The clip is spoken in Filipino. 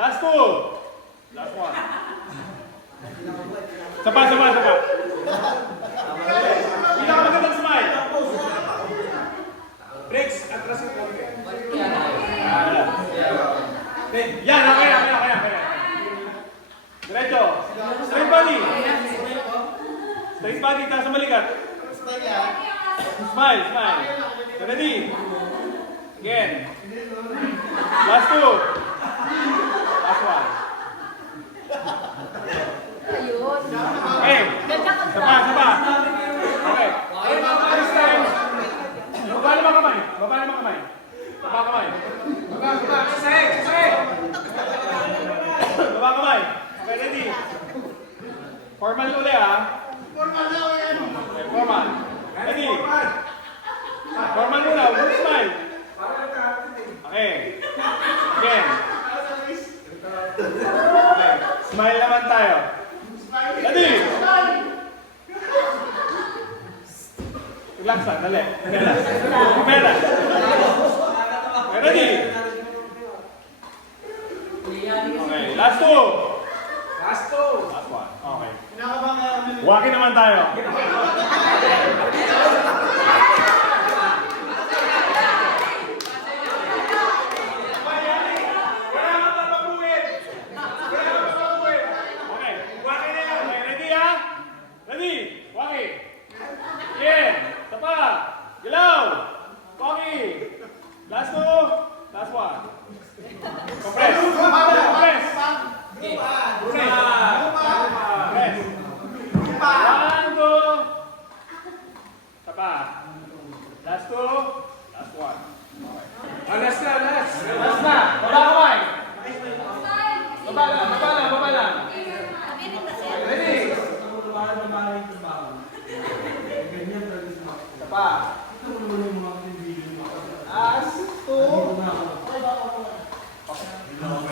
Last two. Last one. Sapa. Pinakamagandang smile. Breaks, atras yung konti. Yan, kaya. Diretso. Straight body. Straight body, taas sa balikat. Smile. Ready? Again. Last two. Last one. Okay. Sapa. Okay. This time. Baba naman kamay. Baba kamay. Okay, ready? Formal ulit ha. Okay, formal. Ready? Formal muna. Good smile. Okay. Again. Okay. Smile naman tayo. Ready? Relax lang, dali. Kumera. Okay, ready? Okay, last two. Last one. Okay. Walking naman tayo. Last two, last one. Compress.